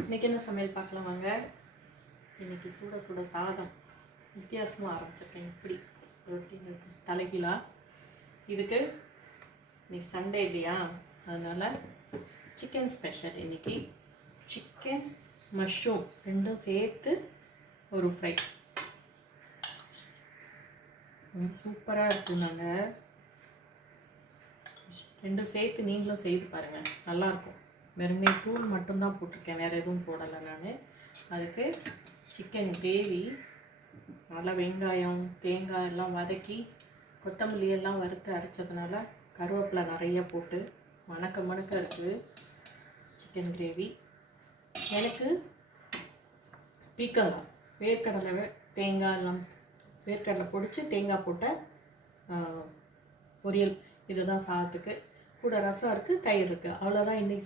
இன்றைக்கி என்ன சமையல் பார்க்கலாம் வாங்க. இன்றைக்கி சுட சுட சாதம் வித்தியாசமாக ஆரம்பிச்சிருக்கேன். இப்படி ரொட்டீன் தலைகீழா. இதுக்கு இன்றைக்கி சண்டே இல்லையா, அதனால் சிக்கன் ஸ்பெஷல். இன்றைக்கி சிக்கன் மஷ்ரூம் ரெண்டும் சேர்த்து ஒரு ஃப்ரை. சூப்பராக இருக்கும். நாங்கள் ரெண்டும் சேர்த்து நீங்களும் செய்து பாருங்கள், நல்லாயிருக்கும். வெறுமே தூள் மட்டும்தான் போட்டிருக்கேன், வேறு எதுவும் போடலை நான். அதுக்கு சிக்கன் கிரேவி நல்லா வெங்காயம் தேங்காய் எல்லாம் வதக்கி கொத்தமல்லி எல்லாம் வறுத்து அரைச்சதுனால கருவேப்பிலை நிறைய போட்டு மணக்க மணக்க இருக்குது சிக்கன் கிரேவி. எனக்கு பீக்கங்காய் வேர்க்கடலை தேங்காய் எல்லாம் வேர்க்கடலை பொடிச்சு தேங்காய் போட்ட பொரியல். இதுதான் சாதத்துக்கு. கூட ரசம் இருக்குது, தயிர் இருக்குது. அவ்வளோதான் இன்றைக்கி